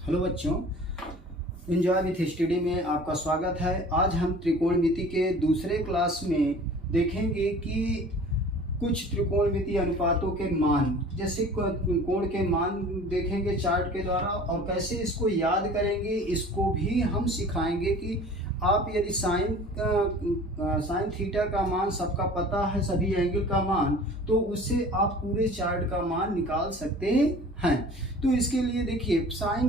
Hello बच्चों, enjoy with study में आपका स्वागत है। आज हम त्रिकोणमिति के दूसरे क्लास में देखेंगे कि कुछ त्रिकोणमिति अनुपातों के मान, जैसे कोण के मान देखेंगे चार्ट के द्वारा, और कैसे इसको याद करेंगे इसको भी हम सिखाएंगे कि आप यदि साइन थीटा का मान सबका पता है, सभी एंगल का मान, तो उससे आप पूरे चार्ट का मान निकाल सकते हैं। तो इसके लिए देखिए साइन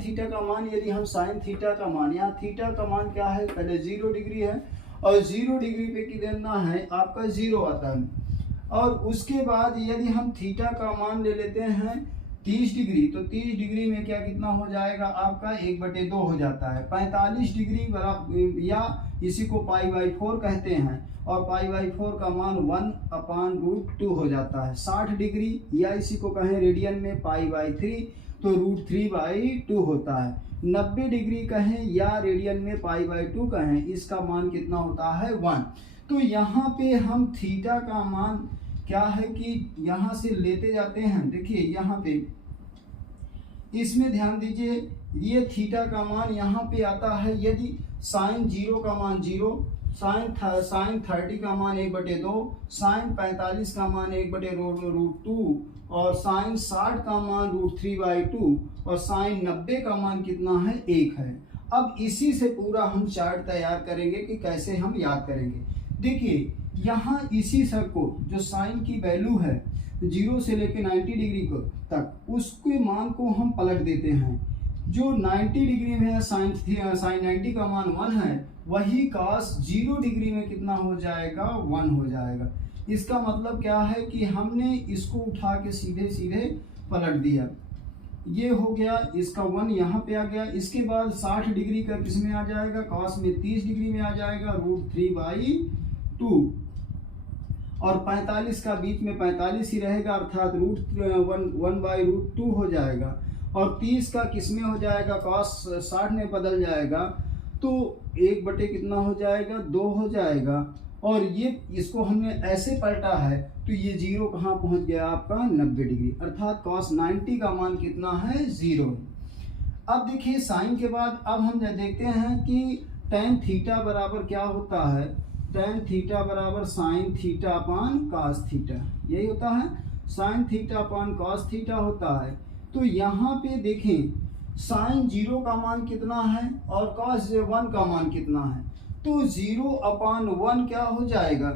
थीटा का मान, यदि हम साइन थीटा का मान, यहाँ थीटा का मान क्या है, पहले 0 डिग्री है और 0 डिग्री पे कितना है आपका 0 आता है। और उसके बाद यदि हम थीटा का मान ले लेते हैं 30 डिग्री, तो 30 डिग्री में क्या कितना हो जाएगा आपका 1/2 हो जाता है। 45 डिग्री बराबर, या इसी को π/4 कहते हैं, और π/4 का मान 1/√2 हो जाता है। 60 डिग्री, या इसी को कहें रेडियन में π/3, तो √3/2 होता है। 90 डिग्री कहें या रेडियन में π/2 कहें, इसका मान कितना होता है 1। तो यहाँ पे हम थीटा का मान क्या है कि यहाँ से लेते जाते हैं। देखिए यहाँ पे इसमें ध्यान दीजिए, ये थीटा का मान यहाँ पे आता है, यदि साइन 0 का मान 0, साइन 30 का मान 1/2, साइन 45 का मान 1/√2, और साइन 60 का मान √3/2, और साइन 90 का मान कितना है 1 है। अब इसी से पूरा हम चार्ट तैयार करेंगे कि कैसे हम याद करेंगे। देखिए यहाँ इसी सर को, जो साइन की वैल्यू है 0 से लेकर 90 डिग्री को तक, उसके मान को हम पलट देते हैं। जो 90 डिग्री में है साइन 90 का मान 1 है, वही cos 0 डिग्री में कितना हो जाएगा 1 हो जाएगा। इसका मतलब क्या है कि हमने इसको उठा के सीधे सीधे पलट दिया, ये हो गया, इसका 1 यहाँ पे आ गया। इसके बाद 60 डिग्री का किस में आ जाएगा, cos में 30 डिग्री में आ जाएगा √3/2, और 45 का बीच में 45 ही रहेगा, अर्थात √1/√2 हो जाएगा। और 30 का किस में हो जाएगा, cos 60 में बदल जाएगा, तो 1 कितना हो जाएगा 2 हो जाएगा। और ये इसको हमने ऐसे पलटा है, तो ये 0 कहाँ पहुँच गया आपका 90 डिग्री, अर्थात cos 90 का मान कितना है 0। अब देखिए साइन के बाद अब हम देखते हैं कि tan थीटा बराबर क्या होता है। tan थीटा बराबर sine theta upon cos theta, यही होता है, sine theta upon cos theta होता है। तो यहाँ पे देखें साइन 0 का मान कितना है और cos 1 का मान कितना है, तो 0/1 क्या हो जाएगा।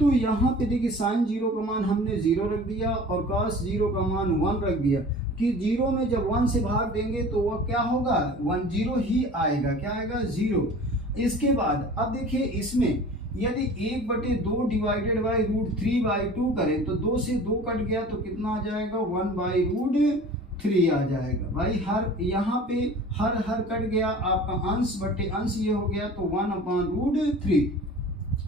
तो यहाँ पे देखिए साइन 0 का मान हमने 0 रख दिया और cos 0 का मान 1 रख दिया, कि 0 में जब 1 से भाग देंगे तो वह क्या होगा 0 ही आएगा, क्या आएगा 0। इसके बाद अब देखिए इसमें यदि 1/2 डिवाइडेड बाई √3/2 करें, तो 2 से 2 कट गया, तो कितना आ जाएगा 1/√3 आ जाएगा। भाई हर यहाँ पे हर कट गया, आपका अंश बटे अंश ये हो गया, तो 1/√3।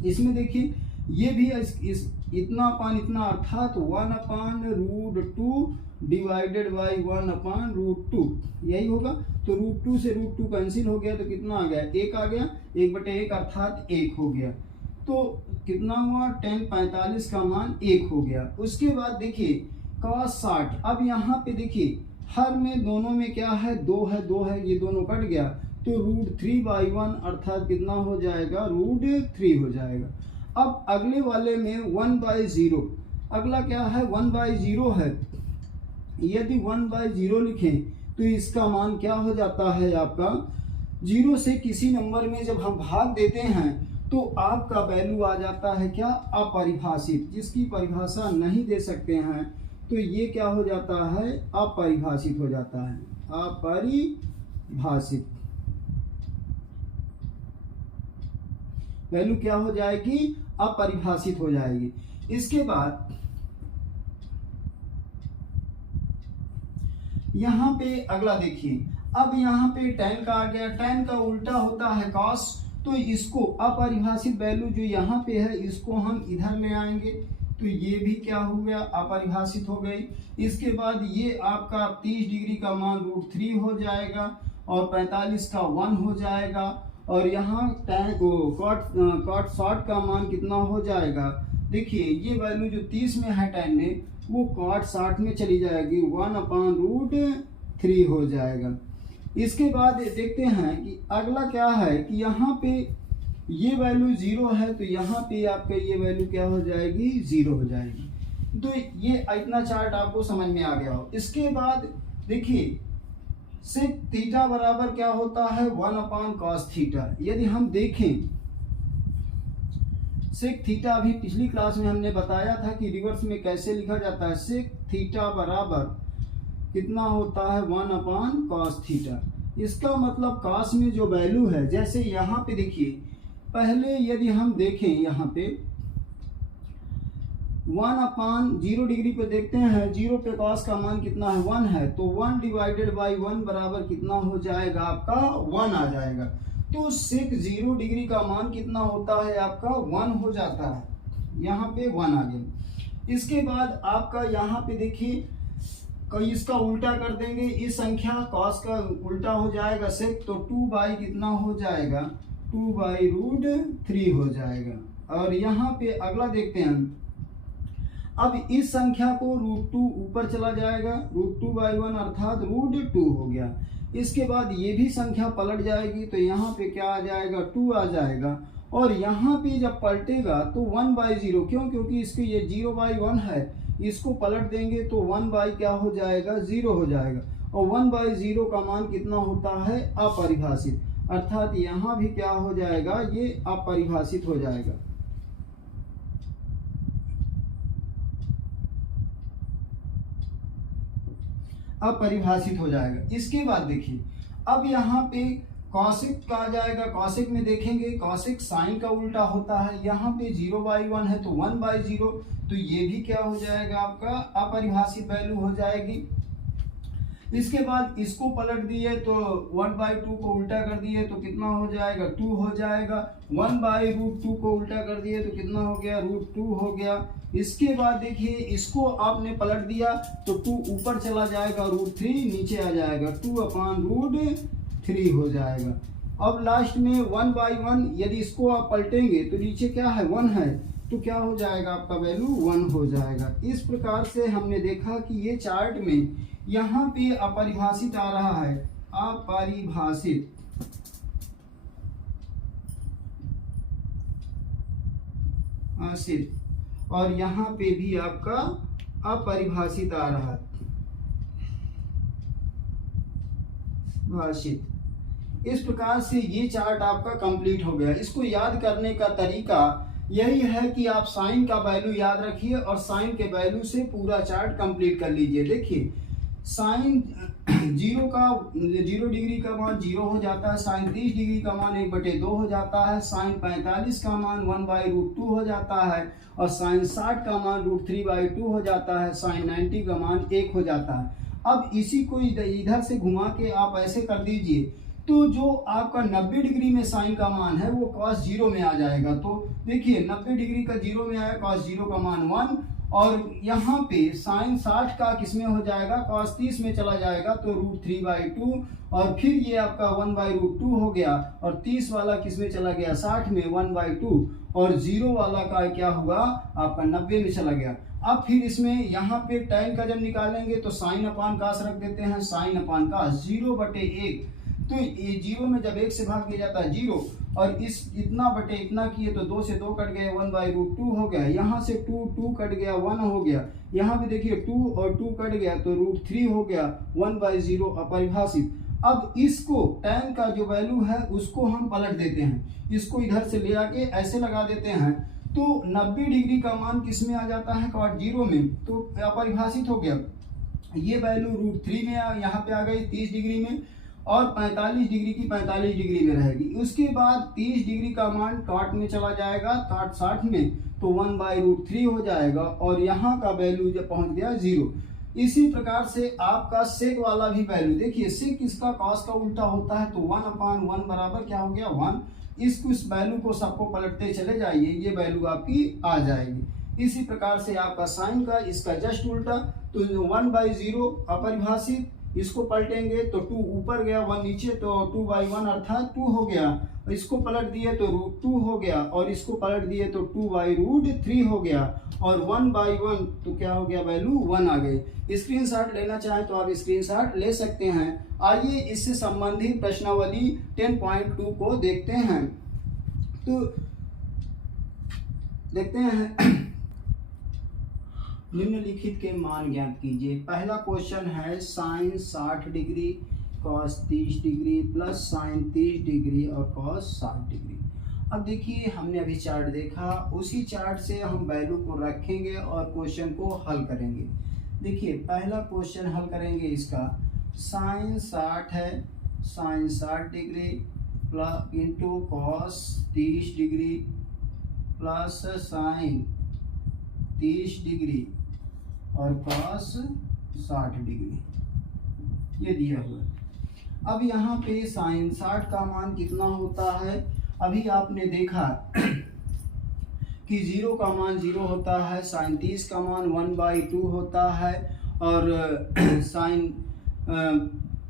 इसमें देखिए ये भी इस इतना अपान इतना, अर्थात 1/√2 डिवाइडेड बाई 1/√2, यही होगा। तो √2 से √2 कैंसिल हो गया, तो कितना आ गया 1 आ गया, 1/1 अर्थात 1 हो गया। तो कितना हुआ tan 45 का मान 1 हो गया। उसके बाद देखिए cos 60, अब यहाँ पे देखिए हर में दोनों में क्या है 2 है, ये दोनों कट गया, तो √3/1 अर्थात कितना हो जाएगा √3 हो जाएगा। अब अगले वाले में 1/0, अगला क्या है 1/0 है। यदि 1/0 लिखें तो इसका मान क्या हो जाता है आपका, 0 से किसी नंबर में जब हम भाग देते हैं तो आपका वैल्यू आ जाता है क्या अपरिभाषित, जिसकी परिभाषा नहीं दे सकते हैं, तो ये क्या हो जाता है अपरिभाषित हो जाता है, अपरिभाषित वैल्यू क्या हो जाएगी अपरिभाषित हो जाएगी। इसके बाद यहाँ पे अगला देखिए, अब यहाँ पे tan का आ गया, tan का उल्टा होता है cos, तो इसको अपरिभाषित वैल्यू जो यहाँ पे है इसको हम इधर ले आएंगे, तो ये भी क्या हो गया अपरिभाषित हो गई। इसके बाद ये आपका 30 डिग्री का मान √3 हो जाएगा, और 45 का 1 हो जाएगा, और यहाँ cot 60 का मान कितना हो जाएगा। देखिए ये वैल्यू जो 30 में है tan में, वो cot 60 में चली जाएगी, 1/√3 हो जाएगा। इसके बाद देखते हैं कि अगला क्या है कि यहाँ पे ये वैल्यू 0 है तो यहाँ पे आपका ये वैल्यू क्या हो जाएगी, 0 हो जाएगी। तो ये इतना चार्ट आपको समझ में आ गया हो। इसके बाद देखिए सेक थीटा बराबर क्या होता है, 1/cos थीटा। यदि हम देखें सेक थीटा, अभी पिछली क्लास में हमने बताया था कि रिवर्स में कैसे लिखा जाता है। सेक थीटा बराबर कितना होता है, 1/cos थीटा। इसका मतलब cos में जो वैल्यू है, जैसे यहाँ पे देखिए पहले यदि हम देखें यहाँ पे 1/0 डिग्री पे देखते हैं, 0 पे cos का मान कितना है, 1 है, तो 1/1 बराबर कितना हो जाएगा आपका, 1 आ जाएगा। तो सेक 0 डिग्री का मान कितना होता है आपका, 1 हो जाता है, यहाँ पे 1 आ गया। इसके बाद आपका यहाँ पे देखिए इसका उल्टा कर देंगे, इस संख्या cos का उल्टा हो जाएगा सेक, तो 2 कितना हो जाएगा, 2/√3 हो जाएगा। और यहाँ पे अगला देखते हैं, अब इस संख्या को √2 ऊपर चला जाएगा, √2/1 अर्थात √2 हो गया। इसके बाद ये भी संख्या पलट जाएगी, तो यहाँ पे क्या आ जाएगा, 2 आ जाएगा। और यहाँ पे जब पलटेगा तो 1/0, क्यों, क्योंकि इसके ये 0/1 है, इसको पलट देंगे तो 1 क्या हो जाएगा, 0 हो जाएगा। और 1/0 का मान कितना होता है, अपरिभाषित, अर्थात यहाँ भी क्या हो जाएगा, ये अपरिभाषित हो जाएगा। अपरिभाषित हो जाएगा। इसके बाद देखिए अब यहाँ पे कॉसिक का आ जाएगा, कॉसिक में देखेंगे कॉसिक साइन का उल्टा होता है, यहाँ पे 0/1 है तो 1/0, तो ये भी क्या हो जाएगा आपका अपरिभाषित वैल्यू हो जाएगी। इसके बाद इसको पलट दिए तो 1/2 को उल्टा कर दिए तो कितना हो जाएगा, 2 हो जाएगा। 1/√2 को उल्टा कर दिए तो कितना हो गया, √2 हो गया। इसके बाद देखिए इसको आपने पलट दिया तो 2 ऊपर चला जाएगा, √3 नीचे आ जाएगा, 2/√3 हो जाएगा। अब लास्ट में 1/1, यदि इसको आप पलटेंगे तो नीचे क्या है, 1 है, तो क्या हो जाएगा आपका वैल्यू 1 हो जाएगा। इस प्रकार से हमने देखा कि ये चार्ट में यहाँ पे अपरिभाषित आ रहा है, अपरिभाषित, और यहाँ पे भी आपका अपरिभाषित आ रहा है, भाषित। इस प्रकार से ये चार्ट आपका कंप्लीट हो गया। इसको याद करने का तरीका यही है कि आप साइन का वैल्यू याद रखिए और साइन के वैल्यू से पूरा चार्ट कंप्लीट कर लीजिए। देखिए साइन 0 डिग्री का मान 0 हो जाता है, साइन 30 डिग्री का मान 1/2 हो जाता है, साइन 45 का मान 1/√2 हो जाता है, और साइन 60 का मान √3/2 हो जाता है, साइन 90 का मान 1 हो जाता है। अब इसी को इधर से घुमा के आप ऐसे कर दीजिए तो जो आपका 90 डिग्री में साइन का मान है वो cos 0 में आ जाएगा। तो देखिए 90 डिग्री का 0 में आया, cos 0 का मान 1, और यहाँ पे साइन 60 का किसमें हो जाएगा, cos 30 में चला जाएगा तो √3/2, और फिर ये आपका 1/√2 हो गया, और 30 वाला किसमें चला गया, 60 में 1/2, और 0 वाला का क्या हुआ आपका 90 में चला गया। अब फिर इसमें यहाँ पे tan का जब निकालेंगे तो साइन अपान कास रख देते हैं, साइन अपान कास 0/1, तो ये 0 में जब 1 से भाग दिया जाता है 0, और इस इतना बटे इतना किए तो 2 से 2 कट गए, 1/√2 हो गया। यहाँ से 2 कट गया, 1 हो गया। यहाँ पे देखिए 2 और 2 कट गया तो √3 हो गया, 1/0 अपरिभाषित। अब इसको tan का जो वैल्यू है उसको हम पलट देते हैं, इसको इधर से ले आके ऐसे लगा देते हैं, तो 90 डिग्री का मान किस में आ जाता है, cos 0 में, तो अपरिभाषित हो गया। ये वैल्यू √3 में यहाँ पे आ गई 30 डिग्री में, और 45 डिग्री की 45 डिग्री में रहेगी। उसके बाद 30 डिग्री का मान काट में चला जाएगा, काट 60 में, तो 1/√3 हो जाएगा, और यहाँ का वैल्यू जब पहुंच गया 0। इसी प्रकार से आपका सेक वाला भी वैल्यू देखिए, सेक इसका cos का उल्टा होता है, तो 1/1 बराबर क्या हो गया, 1। इस वैल्यू को सबको पलटते चले जाइए, ये वैल्यू आपकी आ जाएगी। इसी प्रकार से आपका साइन का इसका जस्ट उल्टा, तो 1/0 अपरिभाषित, इसको पलटेंगे तो 2 ऊपर गया 1 नीचे, तो 2/1 अर्थात 2 हो गया। इसको पलट दिए तो √2 हो गया, और इसको पलट दिए तो 2/√3 हो गया, और 1/1 तो क्या हो गया, वैल्यू 1 आ गई। स्क्रीनशॉट लेना चाहे तो आप स्क्रीनशॉट ले सकते हैं। आइए इससे संबंधित प्रश्नावली 10.2 को देखते हैं। तो देखते हैं निम्नलिखित के मान ज्ञात कीजिए। पहला क्वेश्चन है sine 60 degree cos 30 degree plus sine 30 degree और कॉस 60 डिग्री। अब देखिए हमने अभी चार्ट देखा, उसी चार्ट से हम वैल्यू को रखेंगे और क्वेश्चन को हल करेंगे। देखिए पहला क्वेश्चन हल करेंगे इसका, साइन 60 है, sine 60 degree plus into cos 30 degree plus sine 30 degree और कॉस 60 डिग्री, ये दिया हुआ है। अब यहाँ पे साइन 60 का मान कितना होता है, अभी आपने देखा कि 0 का मान 0 होता है, साइन 30 का मान 1/2 होता है, और साइन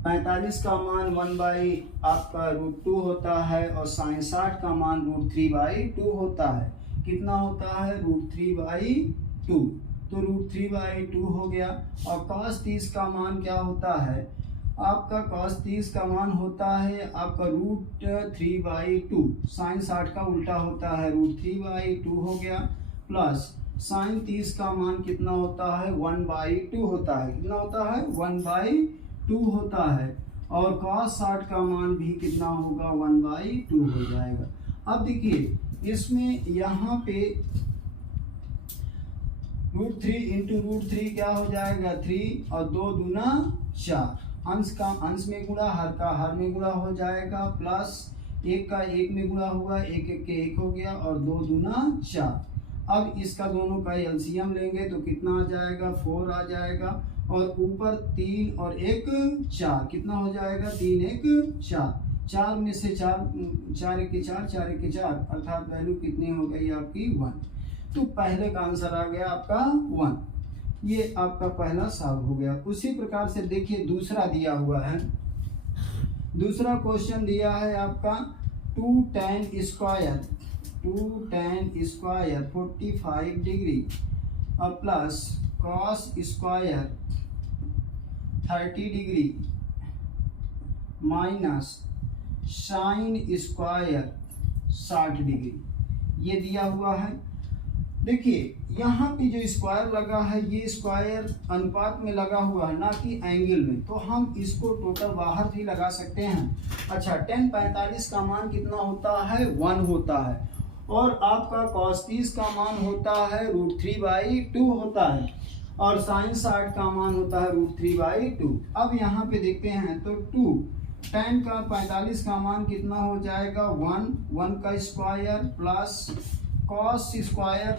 45 का मान 1/√2 होता है, और साइन 60 का मान √3/2 होता है। कितना होता है, √3/2, तो √3/2 हो गया। और cos 30 का मान क्या होता है, आपका cos 30 का मान होता है आपका √3/2, साइन 60 का उल्टा होता है √3/2 हो गया, प्लस साइन 30 का मान कितना होता है, 1/2 होता है। कितना होता है, 1/2 होता है, और cos 60 का मान भी कितना होगा, 1/2 हो जाएगा। अब देखिए इसमें यहाँ पे √3 इंटू √3 क्या हो जाएगा, 3, और 2 दूना 4, अंश का अंश में गुणा, हर का हर में गुणा हो जाएगा, प्लस 1 का 1 में गुणा हुआ, 1 1 के 1 हो गया, और 2 दूना 4। अब इसका दोनों का एलसीएम लेंगे तो कितना आ जाएगा, 4 आ जाएगा, और ऊपर 3 और 1 4, कितना हो जाएगा, 3 1 4, 4 में से 4 4 1 के 4, 4 1 के 4, अर्थात वैल्यू कितनी हो गई आपकी, 1। तो पहले का आंसर आ गया आपका 1, ये आपका पहला सॉल्व हो गया। उसी प्रकार से देखिए दूसरा दिया हुआ है, दूसरा क्वेश्चन दिया है आपका 2 tan स्क्वायर 45 डिग्री और plus cos square 30 degree minus sine square 60 degree, ये दिया हुआ है। देखिए यहाँ पे जो स्क्वायर लगा है, ये स्क्वायर अनुपात में लगा हुआ है, ना कि एंगल में, तो हम इसको टोटल बाहर भी लगा सकते हैं। अच्छा, tan 45 का मान कितना होता है, 1 होता है, और आपका cos 30 का मान होता है √3/2 होता है, और साइन 60 का मान होता है √3/2। अब यहाँ पे देखते हैं तो 2 tan का 45 का मान कितना हो जाएगा, 1 का स्क्वायर प्लस cos स्क्वायर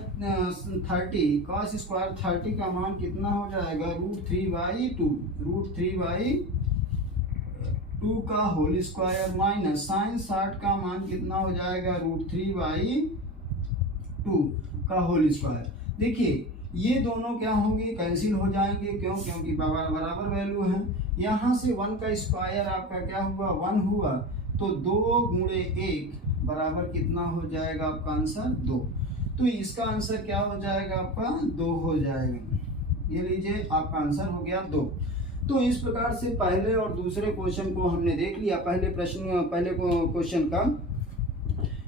30 का मान कितना हो जाएगा, √3/2 का होल स्क्वायर माइनस साइन 60 का मान कितना हो जाएगा, √3/2 का होल स्क्वायर। देखिए ये दोनों क्या होंगे, कैंसिल हो जाएंगे, क्यों, क्योंकि बराबर वैल्यू है। यहाँ से 1 का स्क्वायर आपका क्या हुआ, 1 हुआ, तो 2 गुणे 1 बराबर कितना हो जाएगा आपका आंसर, 2। तो इसका आंसर क्या हो जाएगा आपका, 2 हो जाएगा। ये लीजिए आपका आंसर हो गया 2। तो इस प्रकार से पहले और दूसरे क्वेश्चन को हमने देख लिया, पहले क्वेश्चन का।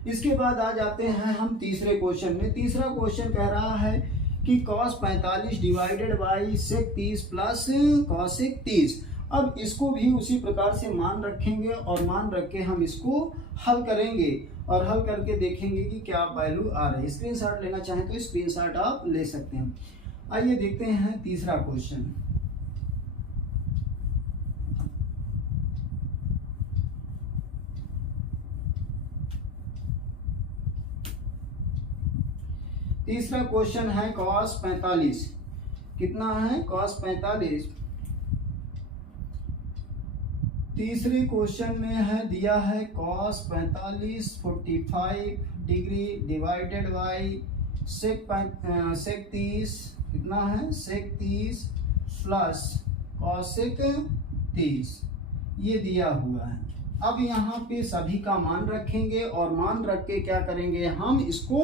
इसके बाद आ जाते हैं हम तीसरे क्वेश्चन में। तीसरा क्वेश्चन कह रहा है कि cos 45 divided by sec 30 plus cosec 30। अब इसको भी उसी प्रकार से मान रखेंगे, और मान रख के हम इसको हल करेंगे, और हल करके देखेंगे कि क्या वैल्यू आ रही है। स्क्रीनशॉट लेना चाहें तो स्क्रीनशॉट आप ले सकते हैं। आइए देखते हैं तीसरा क्वेश्चन। तीसरा क्वेश्चन है cos 45, कितना है, cos 45। तीसरे क्वेश्चन में है दिया है cos 45 degree divided by sec 30, कितना है, sec 30 प्लस cosec 23 ये दिया हुआ है। अब यहाँ पे सभी का मान रखेंगे और मान रख के क्या करेंगे, हम इसको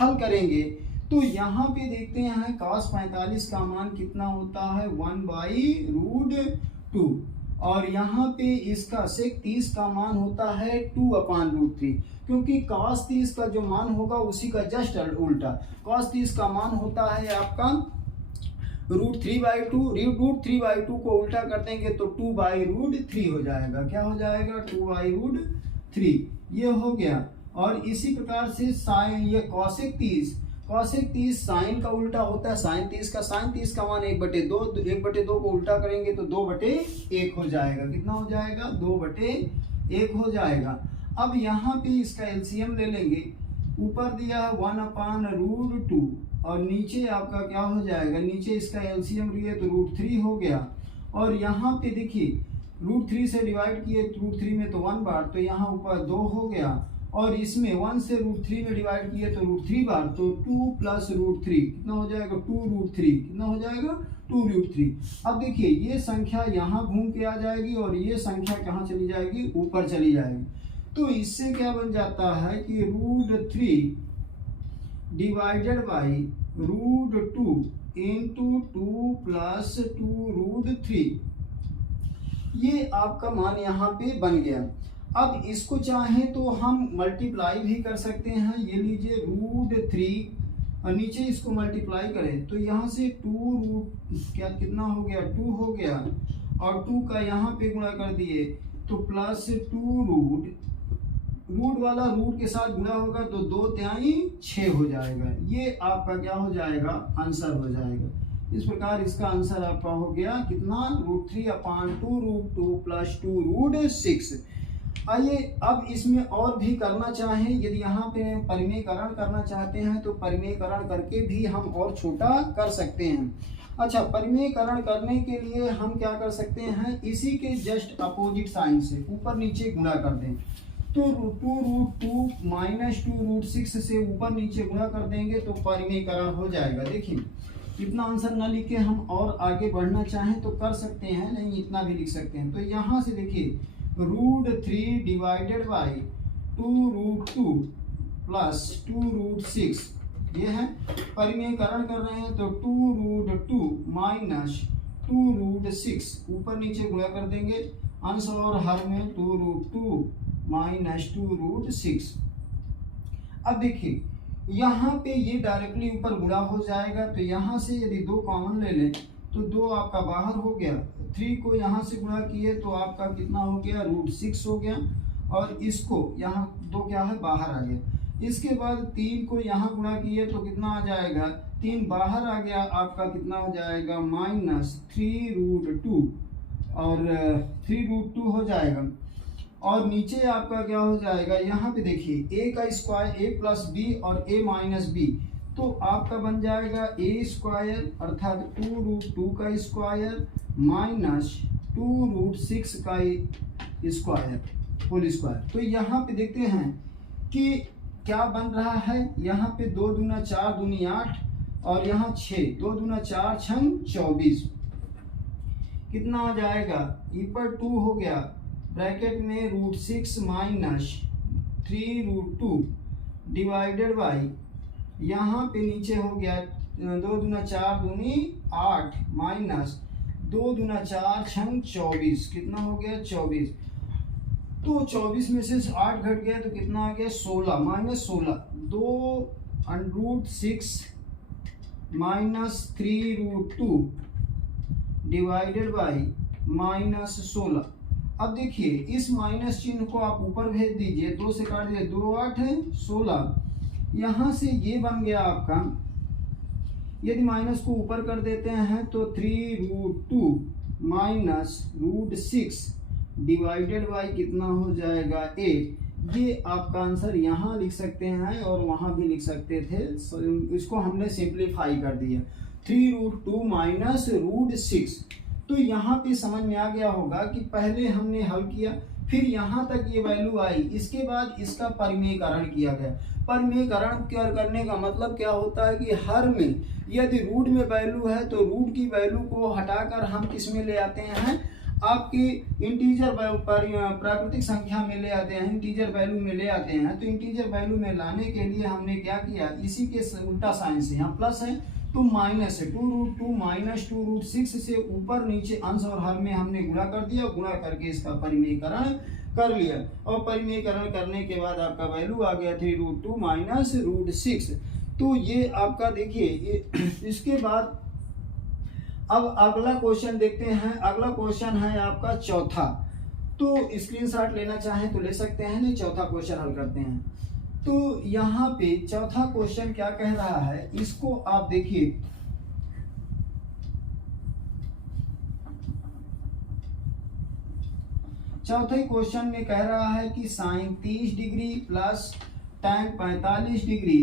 हल करेंगे। तो यहाँ पे देखते हैं cos 45 का मान कितना होता है 1/√2 और यहाँ पे इसका sec 30 का मान होता है 2/√3, क्योंकि cos 30 का जो मान होगा उसी का जस्ट उल्टा। cos 30 का मान होता है आपका √3/2, √3/2 को उल्टा कर देंगे तो 2/√3 हो जाएगा। क्या हो जाएगा 2/√3 ये हो गया। और इसी प्रकार से साइन ये cosec 30 साइन का उल्टा होता है साइन 30 का। साइन 30 का मान 1/2 को उल्टा करेंगे तो 2/1 हो जाएगा। कितना हो जाएगा 2/1 हो जाएगा। अब यहाँ पे इसका एलसीएम ले लेंगे। ऊपर दिया है 1/√2 और नीचे आपका क्या हो जाएगा, नीचे इसका एलसीएम लिए तो √3 हो गया। और यहाँ पे देखिए √3 से डिवाइड किए √3 में तो 1 बार, तो यहाँ ऊपर 2 हो गया। और इसमें 1 से √3 में डिवाइड किए तो √3 बार, तो 2 + √3 कितना हो जाएगा 2√3 कितना हो जाएगा 2√3। अब देखिए ये संख्या यहाँ घूम के आ जाएगी और ये संख्या कहाँ चली जाएगी, ऊपर चली जाएगी। तो इससे क्या बन जाता है कि √3 डिवाइडेड बाई √2 इंटू 2 + 2√3 ये आपका मान यहाँ पे बन गया। अब इसको चाहें तो हम मल्टीप्लाई भी कर सकते हैं। ये लीजिए √3 और नीचे इसको मल्टीप्लाई करें तो यहाँ से 2 कितना हो गया 2 हो गया और 2 का यहाँ पे गुणा कर दिए तो +2 रूट वाला रूट के साथ गुणा होगा तो 2 तिहाई 6 हो जाएगा। ये आपका क्या हो जाएगा आंसर हो जाएगा। इस प्रकार इसका आंसर आपका हो गया कितना √3/2√2 + 2√6। आइए अब इसमें और भी करना चाहें, यदि यहाँ पे परिमेयकरण करना चाहते हैं तो परिमेयकरण करके भी हम और छोटा कर सकते हैं। अच्छा, परिमेयकरण करने के लिए हम क्या कर सकते हैं, इसी के जस्ट अपोजिट साइन से ऊपर नीचे गुणा कर दें तो 2√2 - 2√6 से ऊपर नीचे गुणा कर देंगे तो परिमेयकरण हो जाएगा। देखिए इतना आंसर न लिखे हम और आगे बढ़ना चाहें तो कर सकते हैं, नहीं इतना भी लिख सकते हैं। तो यहाँ से देखिए √3 डिवाइडेड बाई 2√2 + 2√6 ये है परिमेयकरण कर रहे हैं तो 2√2 - 2√6 ऊपर नीचे गुणा कर देंगे अंश और हर में 2√2 - 2√6। अब देखिए यहाँ पे ये डायरेक्टली ऊपर गुणा हो जाएगा तो यहाँ से यदि 2 कॉमन ले लें तो 2 आपका बाहर हो गया। 3 को यहाँ से गुणा किए तो आपका कितना हो गया √6 हो गया और इसको यहाँ 2 क्या है बाहर आ गया। इसके बाद 3 को यहाँ गुणा किए तो कितना आ जाएगा 3 बाहर आ गया आपका कितना हो जाएगा -3√2 और 3√2 हो जाएगा। और नीचे आपका क्या हो जाएगा यहाँ पे देखिए a का स्क्वायर a + b और a - b तो आपका बन जाएगा a² अर्थात 2√2 का स्क्वायर - 2√6 का स्क्वायर होल स्क्वायर। तो यहाँ पे देखते हैं कि क्या बन रहा है, यहाँ पे 2 दूना 4 दूनी 8 और यहाँ 6 2 दूना 4 6 24 कितना आ जाएगा ऊपर 2 हो गया ब्रैकेट में √6 - 3√2 डिवाइडेड बाई यहाँ पे नीचे हो गया 2 दूना 4 दूनी 8 माइनस 2 दूना 4 6 24 कितना हो गया 24। तो 24 में से 8 घट गया तो कितना आ गया 16 -16 2√6 - 3√2 डिवाइडेड बाई -16। अब देखिए इस माइनस चिन्ह को आप ऊपर भेज दीजिए 2 से काट दीजिए 2 8 है 16। यहाँ से ये बन गया आपका, यदि माइनस को ऊपर कर देते हैं तो 3√2 - √6 डिवाइडेड बाई कितना हो जाएगा 8। ये आपका आंसर यहाँ लिख सकते हैं और वहाँ भी लिख सकते थे, इसको हमने सिंप्लीफाई कर दिया 3√2 - √6। तो यहाँ पे समझ में आ गया होगा कि पहले हमने हल किया फिर यहाँ तक ये वैल्यू आई, इसके बाद इसका परिमेयकरण किया गया। परिमेयकरण करने का मतलब क्या होता है कि हर में यदि रूट में वैल्यू है तो रूट की वैल्यू को हटाकर हम किस में ले आते हैं आपकी इंटीजर प्राकृतिक संख्या में ले आते हैं, इंटीजर वैल्यू में ले आते हैं, तो इंटीजर वैल्यू में लाने के लिए हमने क्या किया, इसी के उल्टा साइन से, यहाँ प्लस है तो माइनस है, 2√2 माइनस 2√6 से ऊपर नीचे अंश और हर में हमने गुणा कर दिया, गुणा करके इसका परिमेयकरण कर लिया, और परिमेयकरण करने के बाद आपका वैल्यू आ गया 3√2 माइनस √6। तो ये आपका देखिए, इसके बाद अब अगला क्वेश्चन देखते हैं। अगला क्वेश्चन है आपका चौथा, तो स्क्रीनशॉट लेना चाहें तो ले सकते हैं, नहीं चौथा क्वेश्चन हल करते हैं। तो यहाँ पे चौथा क्वेश्चन क्या कह रहा है, इसको आप देखिए, चौथे क्वेश्चन में कह रहा है कि sine 30 degree plus tan 45 degree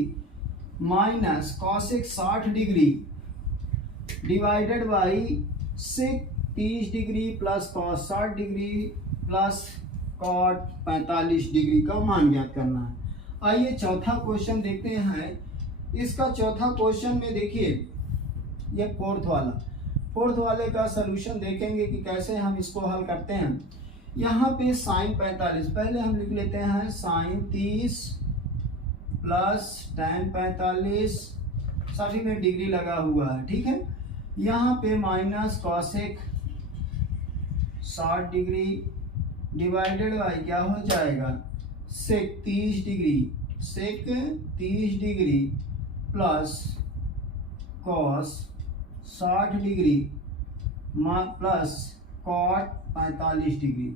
minus cosec 60 degree divided by sec 30 degree plus cos 60 degree plus cot 45 degree का मान ज्ञात करना है। आइए चौथा क्वेश्चन देखते हैं। इसका चौथा क्वेश्चन में देखिए, ये फोर्थ वाले का सलूशन देखेंगे कि कैसे हम इसको हल करते हैं। यहाँ पे साइन 45, पहले हम लिख लेते हैं साइन 30 प्लस tan 45, सभी में डिग्री लगा हुआ है, ठीक है। यहाँ पे minus cosec 60 degree divided by क्या हो जाएगा, sec 30 degree plus cos 60 degree plus cot 45 degree,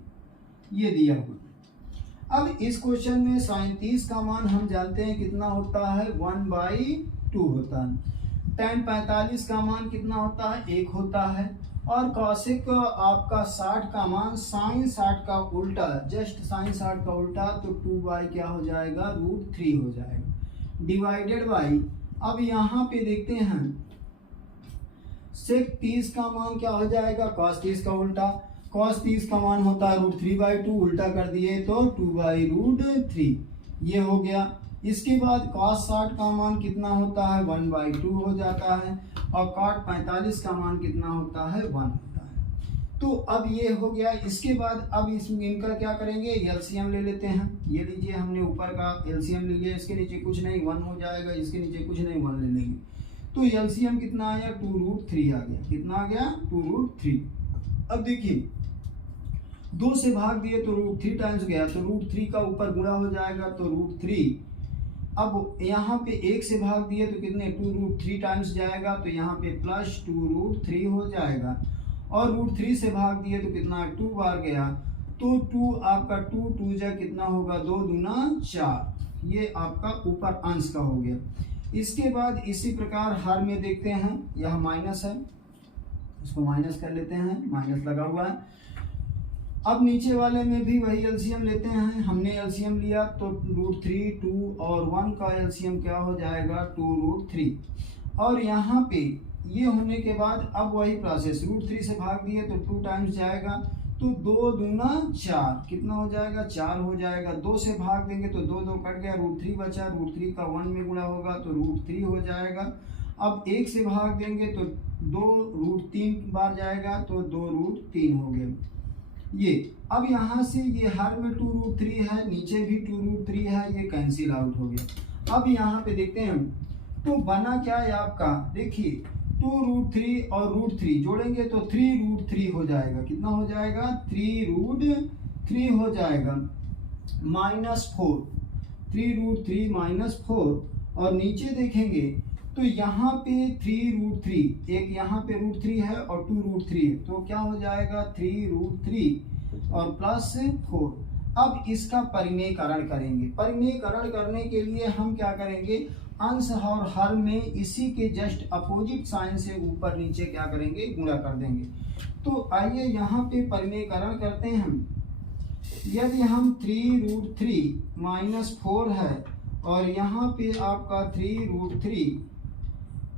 ये दिया हुआ। अब इस क्वेश्चन में साइन 30 का मान हम जानते हैं कितना होता है, 1/2 होता है। tan 45 का मान कितना होता है, 1 होता है। और कॉसेक आपका 60 का मान साइन 60 का उल्टा, जस्ट साइन 60 का उल्टा, तो 2 क्या हो जाएगा, √3 हो जाएगा, डिवाइडेड बाई, अब यहाँ पे देखते हैं सेक 30 का मान क्या हो जाएगा, कॉस 30 का उल्टा, कॉस 30 का मान होता है √3/2, उल्टा कर दिए तो 2/√3, ये हो गया। इसके बाद cos 60 का मान कितना होता है, 1/2 हो जाता है, और cot 45 का मान कितना होता है, 1 होता है। तो अब ये हो गया। इसके बाद अब इनका क्या करेंगे, एलसीएम ले लेते हैं। ये लीजिए, हमने ऊपर का एलसीएम ले लिया, इसके नीचे कुछ नहीं 1 हो जाएगा, इसके नीचे कुछ नहीं 1 ले लेंगे, तो एलसीएम कितना आया, 2√3 आ गया। कितना आ गया, 2√3। अब देखिए 2 से भाग दिए तो √3 टाइम्स गया, तो √3 का ऊपर गुणा हो जाएगा, तो √3। अब यहाँ पे 1 से भाग दिए तो कितने, 2√3 टाइम्स जाएगा, तो यहाँ पे प्लस 2√3 हो जाएगा। और √3 से भाग दिए तो कितना, 2 बार गया, तो 2 आपका 2 जा कितना होगा, 2 दूना 4, ये आपका ऊपर अंश का हो गया। इसके बाद इसी प्रकार हर में देखते हैं, यह माइनस है, इसको माइनस कर लेते हैं, माइनस लगा हुआ है। अब नीचे वाले में भी वही एलसीएम लेते हैं, हमने एलसीएम लिया तो √3, 2 और 1 का एलसीएम क्या हो जाएगा, 2√3। और यहाँ पे ये होने के बाद अब वही प्रोसेस, √3 से भाग दिए तो 2 टाइम्स जाएगा, तो 2 दूना 4, कितना हो जाएगा, 4 हो जाएगा। 2 से भाग देंगे तो 2 कट गया, √3 बचा, √3 का 1 में गुणा होगा तो √3 हो जाएगा। अब 1 से भाग देंगे तो 2√3 बार जाएगा, तो 2√3 हो गया ये। अब यहाँ से ये हर में 2√3 है, नीचे भी 2√3 है, ये कैंसिल आउट हो गया। अब यहाँ पे देखते हैं तो बना क्या है आपका, देखिए 2√3 और √3 जोड़ेंगे तो 3√3 हो जाएगा। कितना हो जाएगा, 3√3 हो जाएगा, -4, 3√3 -4। और नीचे देखेंगे तो यहाँ पे 3√3, एक यहाँ पे √3 है और 2√3 है, तो क्या हो जाएगा, 3√3 और प्लस 4। अब इसका परिमेयकरण करेंगे। परिमेयकरण करने के लिए हम क्या करेंगे, अंश और हर में इसी के जस्ट अपोजिट साइन से ऊपर नीचे क्या करेंगे, गुणा कर देंगे। तो आइए यहाँ पे परिमेयकरण करते हैं हम। यदि हम 3√3 -4 है और यहाँ पे आपका 3√3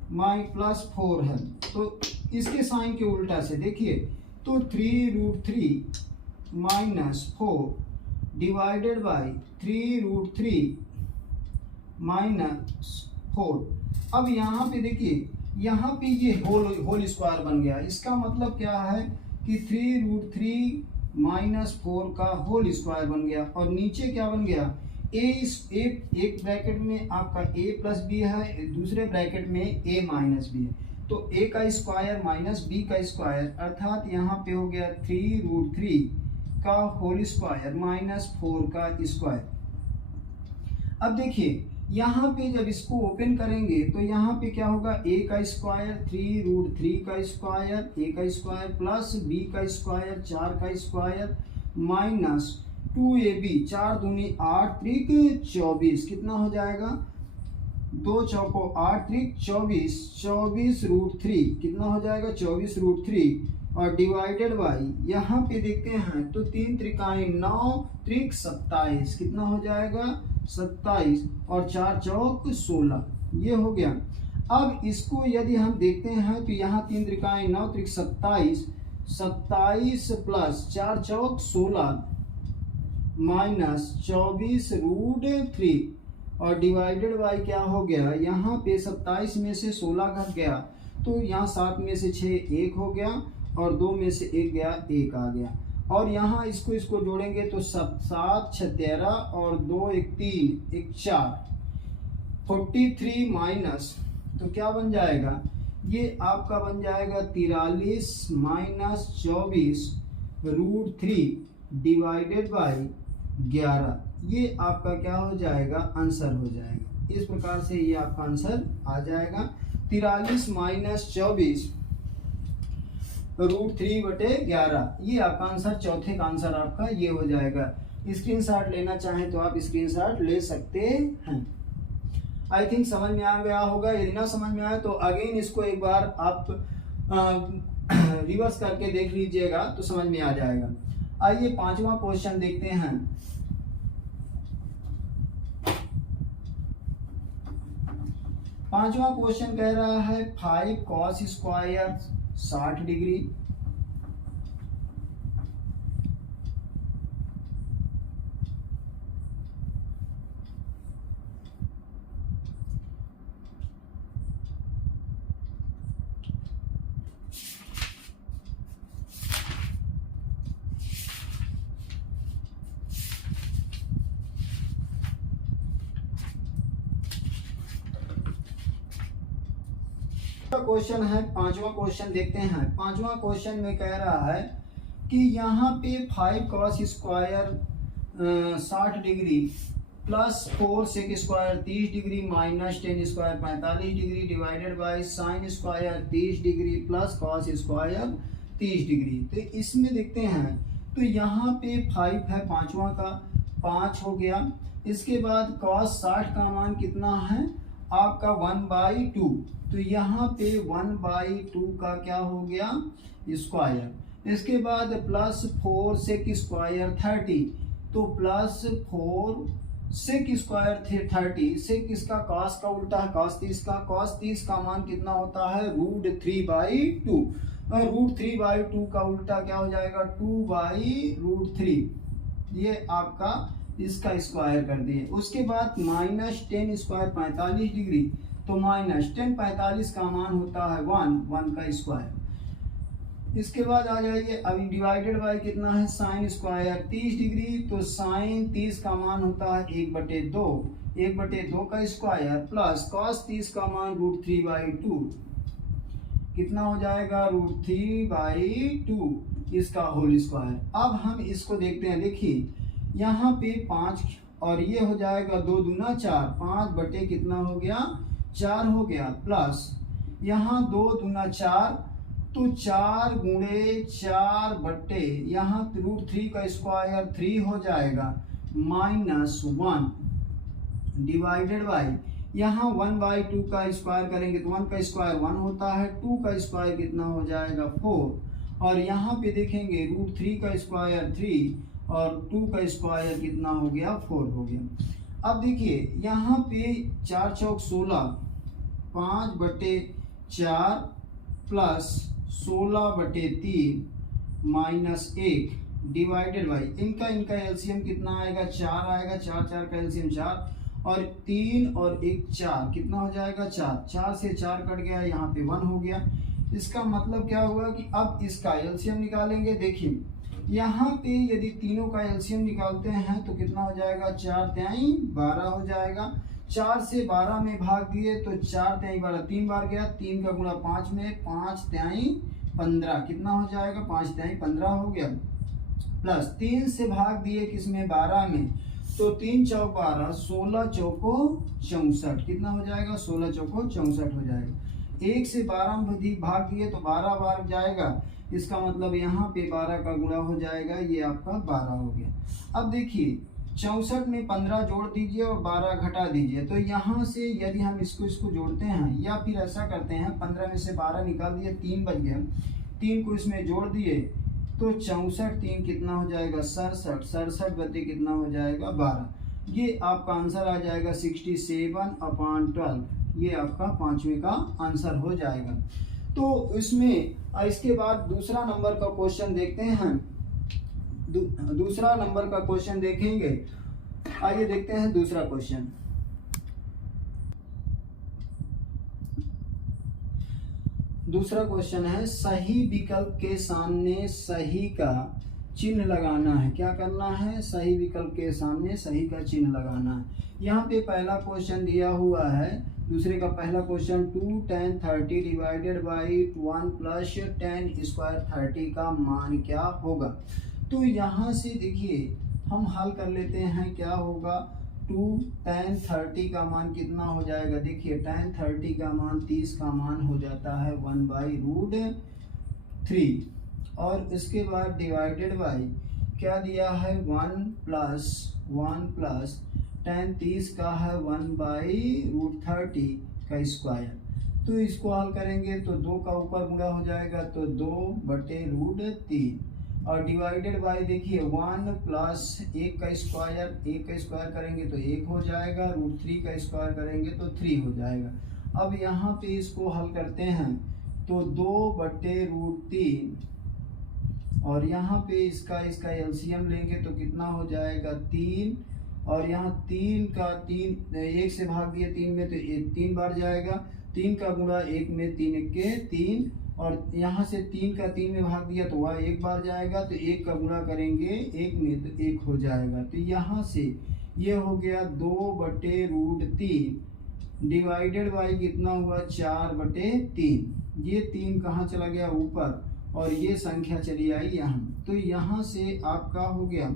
+4 है, तो इसके साइन के उल्टा से देखिए, तो 3√3 -4 डिवाइडेड बाई 3√3 -4। अब यहाँ पे देखिए, यहाँ पे ये होल स्क्वायर बन गया। इसका मतलब क्या है कि 3√3 - 4 का होल स्क्वायर बन गया। और नीचे क्या बन गया, एक ब्रैकेट में आपका a प्लस बी है, दूसरे ब्रैकेट में a माइनस बी है। तो a का स्क्वायर माइनस b का स्क्वायर, अर्थात यहाँ पे हो गया 3√3 का होल स्क्वायर माइनस 4 का स्क्वायर। अब देखिए यहाँ पे जब इसको ओपन करेंगे तो यहाँ पे क्या होगा, a का स्क्वायर 3√3 का स्क्वायर, a का स्क्वायर प्लस b का स्क्वायर 4 का स्क्वायर माइनस 2ab, 4 दूनी 8 त्रिक 24, कितना हो जाएगा, 2 चौको 8 त्रिक 24, 24√3 कितना हो जाएगा 24√3 और डिवाइडेड बाई यहाँ पे देखते हैं तो 3 त्रिकाई 9 त्रिक 27, कितना हो जाएगा 27 और 4 चौक 16, ये हो गया। अब इसको यदि हम देखते हैं तो यहाँ 3 त्रिकाई 9 त्रिक 27, 27 प्लस 4 चौक 16 माइनस 24√3 और डिवाइडेड बाई क्या हो गया, यहाँ पे 27 में से 16 घट गया तो यहाँ 7 में से 6 1 हो गया और 2 में से 1 गया 1 आ गया। और यहाँ इसको जोड़ेंगे तो 7 6 13 और 2 1 3 1 4, 43 माइनस तो क्या बन जाएगा, ये आपका बन जाएगा 43 माइनस 24√3 डिवाइडेड बाई 11, ये आपका क्या हो जाएगा, आंसर हो जाएगा। इस प्रकार से ये आपका आंसर आ जाएगा 43 माइनस 24√3/11, ये आपका आंसर, चौथे का आंसर आपका ये हो जाएगा। स्क्रीनशॉट लेना चाहें तो आप स्क्रीनशॉट ले सकते हैं। आई थिंक समझ में आ गया होगा, यदि ना समझ में आए तो अगेन इसको एक बार आप रिवर्स करके देख लीजिएगा तो समझ में आ जाएगा। आइए 5वां क्वेश्चन देखते हैं। 5वां क्वेश्चन कह रहा है 5 cos स्क्वायर 60 डिग्री क्वेश्चन है। 5वां क्वेश्चन देखते हैं। 5वां क्वेश्चन में कह रहा है कि यहाँ पे 5 cos square 60 degree plus 4 sec square 30 degree minus 10 square 45 degree divided by sine square 30 degree plus cos square 30 degree. तो इसमें देखते हैं तो यहाँ पे 5 है, 5वां का 5 हो गया। इसके बाद cos 60 का मान कितना है आपका 1/2, तो यहाँ पे 1/2 का क्या हो गया स्क्वायर। इसके बाद प्लस 4 sec स्क्वायर 30, तो प्लस 4 sec स्क्वायर 30, sec इसका cos का उल्टा है cos 30 का, cos 30 का मान कितना होता है √3/2, और √3/2 का उल्टा क्या हो जाएगा 2/√3, ये आपका इसका स्क्वायर कर दिए। उसके बाद माइनस 10 स्क्वायर 45 डिग्री, तो माइनस 10 45 का मान होता है 1 का स्क्वायर। इसके बाद आ जाइए अभी डिवाइडेड बाय कितना है साइन स्क्वायर 30 डिग्री, तो साइन 30 का मान होता है 1/2 का स्क्वायर प्लस cos 30 का मान √3/2, कितना हो जाएगा √3/2 इसका होल स्क्वायर। अब हम इसको देखते हैं, देखिए यहाँ पे 5 और ये हो जाएगा 2 दूना 4, 5 कितना हो गया 4 हो गया, प्लस यहाँ 2 दूना 4, तो 4 गुणे 4 यहाँ √3 का स्क्वायर 3 हो जाएगा माइनस 1 डिवाइडेड बाई यहाँ 1/2 का स्क्वायर करेंगे तो 1 का स्क्वायर 1 होता है, 2 का स्क्वायर कितना हो जाएगा 4, और यहाँ पे देखेंगे √3 का स्क्वायर 3 और 2 का स्क्वायर कितना हो गया 4 हो गया। अब देखिए यहाँ पे 4 चौक 16, 5/4 प्लस 16/3 माइनस 1 डिवाइडेड बाई इनका एलसीएम कितना आएगा 4 आएगा, 4 का एलसीएम 4 और 3 और 1 4, कितना हो जाएगा 4 से 4 कट गया, यहाँ पे 1 हो गया। इसका मतलब क्या हुआ कि अब इसका एलसीएम निकालेंगे। देखिए यहाँ पे यदि तीनों का एलसीएम निकालते हैं तो कितना हो जाएगा, 4 तिहाई 12 हो जाएगा। 4 से 12 में भाग दिए तो 4 तिहाई 12 3 बार गया, 3 का गुणा 5 में 5 तिहाई 15 कितना हो जाएगा, 5 तिहाई 15 हो गया। प्लस 3 से भाग दिए किसमें, 12 में, तो 3 चौक 12, 16 चौको 64 कितना हो जाएगा, 16 चौको 64 हो जाएगा। 1 से 12 में भाग दिए तो 12 बार जाएगा, इसका मतलब यहाँ पे 12 का गुणा हो जाएगा, ये आपका 12 हो गया। अब देखिए 64 में 15 जोड़ दीजिए और 12 घटा दीजिए, तो यहाँ से यदि हम इसको जोड़ते हैं या फिर ऐसा करते हैं 15 में से 12 निकाल दिए, 3 बच गया, 3 को इसमें जोड़ दिए तो 64 3 कितना हो जाएगा, 67, 67 बटे कितना हो जाएगा, 12। ये आपका आंसर आ जाएगा 67/12, ये आपका पांचवें का आंसर हो जाएगा। तो इसमें इसके बाद दूसरा नंबर का क्वेश्चन देखते हैं। दूसरा नंबर का क्वेश्चन देखेंगे, आइए देखते हैं दूसरा क्वेश्चन। दूसरा क्वेश्चन है, सही विकल्प के सामने सही का चिन्ह लगाना है। क्या करना है, सही विकल्प के सामने सही का चिन्ह लगाना है। यहाँ पे पहला क्वेश्चन दिया हुआ है, दूसरे का पहला question 2 tan 30 divided by 1 plus tan square 30 का मान क्या होगा। तो यहाँ से देखिए हम हल कर लेते हैं, क्या होगा, 2 tan 30 का मान कितना हो जाएगा, देखिए tan 30 का मान 30 का मान हो जाता है 1/√3 और इसके बाद डिवाइडेड बाई क्या दिया है, 1 प्लस tan 30 का है 1/√30 का स्क्वायर। तो इसको हल करेंगे तो 2 का ऊपर गुणा हो जाएगा तो 2/√3 और डिवाइडेड बाई देखिए 1 प्लस 1 का स्क्वायर करेंगे तो 1 हो जाएगा, √3 का स्क्वायर करेंगे तो 3 हो जाएगा। अब यहाँ पे इसको हल करते हैं तो 2/√3 और यहाँ पे इसका एलसीएम लेंगे तो कितना हो जाएगा, 3 और यहाँ 3 का 3 1 से भाग दिए 3 में तो 3 बार जाएगा, 3 का गुणा 1 में 3 के 3 और यहाँ से 3 का 3 में भाग दिया तो वह 1 बार जाएगा, तो 1 का गुणा करेंगे 1 में तो 1 हो जाएगा। तो यहाँ से ये हो गया 2/√3 डिवाइडेड बाई कितना हुआ, 4/3। ये 3 कहाँ चला गया, ऊपर, और ये संख्या चली आई यहाँ। तो यहाँ से आपका हो गया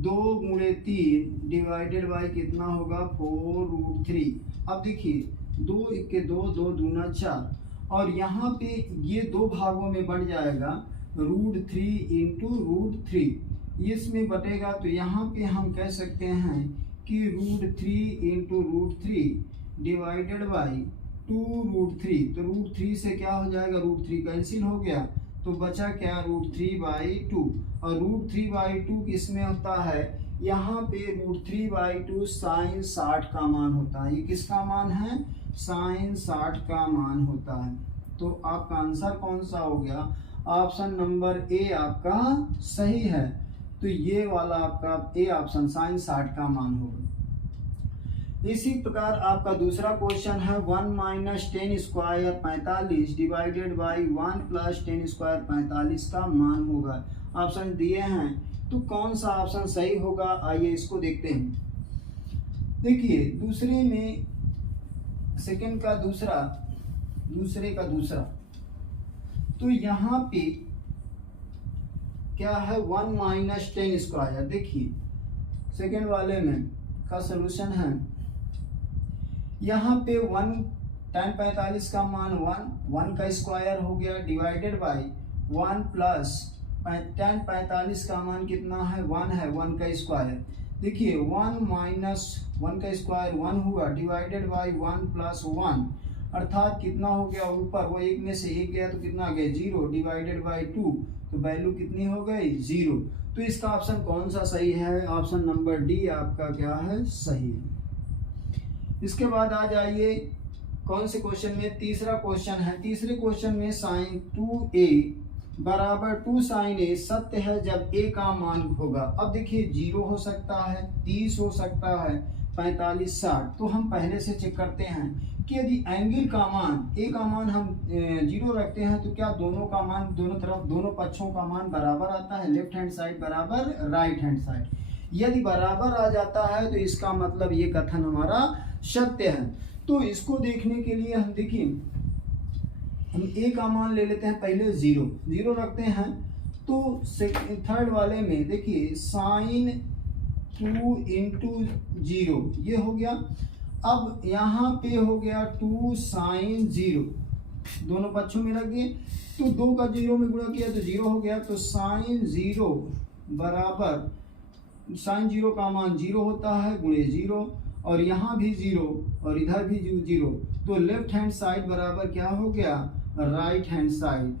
2×3 डिवाइडेड बाई कितना होगा, 4√3। अब देखिए 2 1 2 2 दूना 4 और यहाँ पे ये 2 भागों में बढ़ जाएगा, √3 × √3 इसमें बटेगा। तो यहाँ पे हम कह सकते हैं कि √3 × √3 डिवाइडेड बाई 2√3। तो √3 से क्या हो जाएगा, √3 कैंसिल हो गया तो बचा क्या, √3/2 और √3/2 किसमें होता है, यहाँ पे √3/2 sin 60 का मान होता है। ये किसका मान है, sin 60 का मान होता है। तो आपका आंसर कौन सा हो गया, ऑप्शन नंबर ए आपका सही है। तो ये वाला आपका ए ऑप्शन sin 60 का मान होगा। इसी प्रकार आपका दूसरा क्वेश्चन है 1 - tan square 45 divided by 1 plus tan square 45 का मान होगा। ऑप्शन दिए हैं तो कौन सा ऑप्शन सही होगा, आइए इसको देखते हैं। देखिए दूसरे में सेकंड का दूसरा, दूसरे का दूसरा, तो यहाँ पे क्या है, 1 - tan स्क्वायर। देखिए सेकंड वाले में का सलूशन है, यहाँ पे 1 tan 45 का मान 1 का स्क्वायर हो गया डिवाइडेड बाई 1 प्लस tan 45 का मान कितना है, 1 है, 1 का स्क्वायर। देखिए 1 - 1 का स्क्वायर 1 हुआ डिवाइडेड बाई 1 + 1 अर्थात कितना हो गया, ऊपर वो 1 में से 1 गया तो कितना आ गया, 0 डिवाइडेड बाई 2 तो वैल्यू कितनी हो गई, 0। तो इसका ऑप्शन कौन सा सही है, ऑप्शन नंबर डी आपका क्या है, सही है। इसके बाद आ जाइए कौन से क्वेश्चन में, तीसरा क्वेश्चन है। तीसरे क्वेश्चन में sin 2a = 2 sin a सत्य है जब a का मान होगा। अब देखिए 0 हो सकता है, 30 हो सकता है, 45 60। तो हम पहले से चेक करते हैं कि यदि एंगल का मान ए का मान हम 0 रखते हैं तो क्या दोनों का मान, दोनों तरफ दोनों पक्षों का मान बराबर आता है, लेफ्ट हैंड साइड बराबर राइट हैंड साइड। यदि बराबर आ जाता है तो इसका मतलब ये कथन हमारा सत्य है। तो इसको देखने के लिए हम देखिए, हम ए का मान ले लेते हैं पहले 0 रखते हैं। तो थर्ड वाले में देखिए साइन 2 इंटू 0 ये हो गया। अब यहाँ पे हो गया 2 साइन 0, दोनों पक्षों में रख दिए तो 2 का 0 में गुणा किया तो 0 हो गया। तो साइन 0 बराबर, साइन 0 का मान 0 होता है गुणे 0, और यहाँ भी 0 और इधर भी 0। तो लेफ्ट हैंड साइड बराबर क्या हो गया, राइट हैंड साइड।